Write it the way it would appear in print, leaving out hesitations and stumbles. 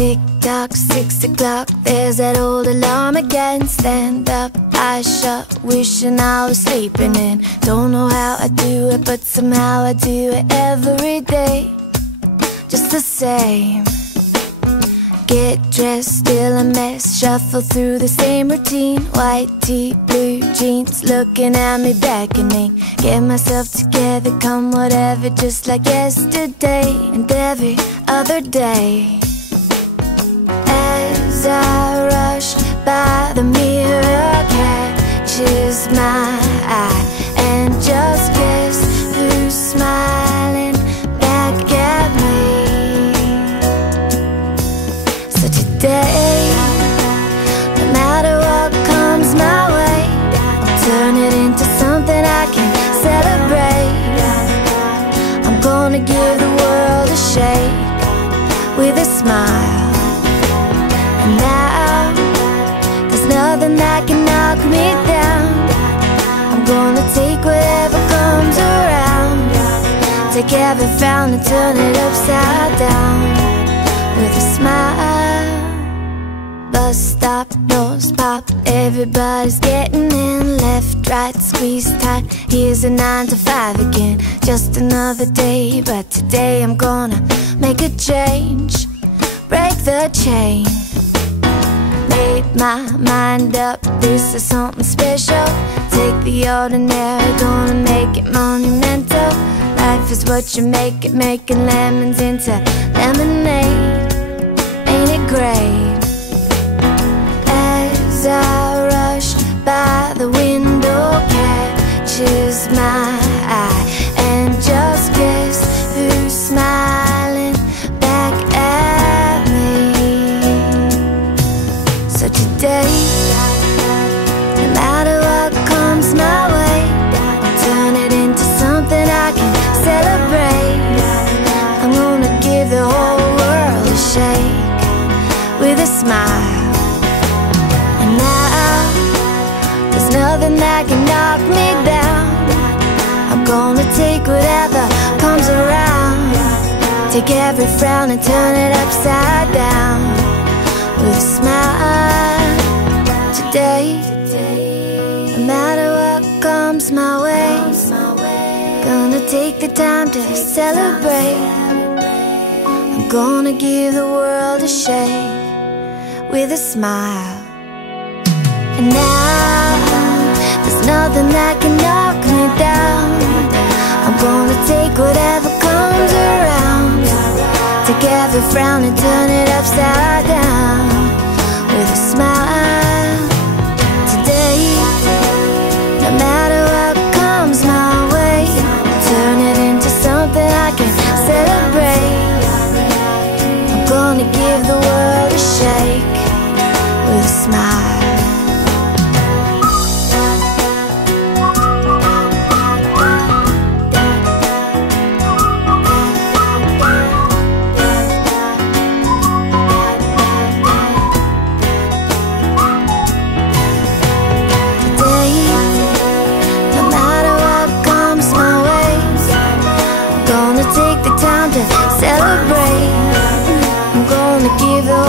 Tick tock, 6 o'clock, there's that old alarm again. Stand up, eyes shut, wishing I was sleeping in. Don't know how I do it, but somehow I do it every day, just the same. Get dressed, still a mess, shuffle through the same routine. White tee, blue jeans, looking at me beckoning. Get myself together, come whatever, just like yesterday and every other day. As I rush by, the mirror catches my eye, and just guess who's smiling back at me. So today, no matter what comes my way, I'll turn it into something I can celebrate. I'm gonna give the world a shake with a smile. And now, there's nothing that can knock me down. I'm gonna take whatever comes around, take every frown and turn it upside down with a smile. Bus stop, doors pop, everybody's getting in. Left, right, squeeze tight, here's a 9 to 5 again. Just another day, but today I'm gonna make a change, break the chain. Made my mind up, this is something special. Take the ordinary, gonna make it monumental. Life is what you make it, making lemons into lemonade. Ain't it great? As I rush by, the window catches my eye, and just guess who's smiling back at me. So today, no matter what comes my way, I'll turn it into something I can celebrate. I'm gonna give the whole world a shake with a smile. And now, there's nothing that can knock me down. I'm gonna take whatever comes around, take every frown and turn it upside down with a smile. Today, no matter what comes my way, gonna take the time to celebrate. I'm gonna give the world a shake with a smile. And now, there's nothing that can knock me down. I'm gonna take whatever comes around, take every frown and turn it upside down with a smile. Today, no matter what comes my way, turn it into something I can celebrate. I'm gonna give the world a shake with a smile. Take the time to celebrate. I'm gonna give the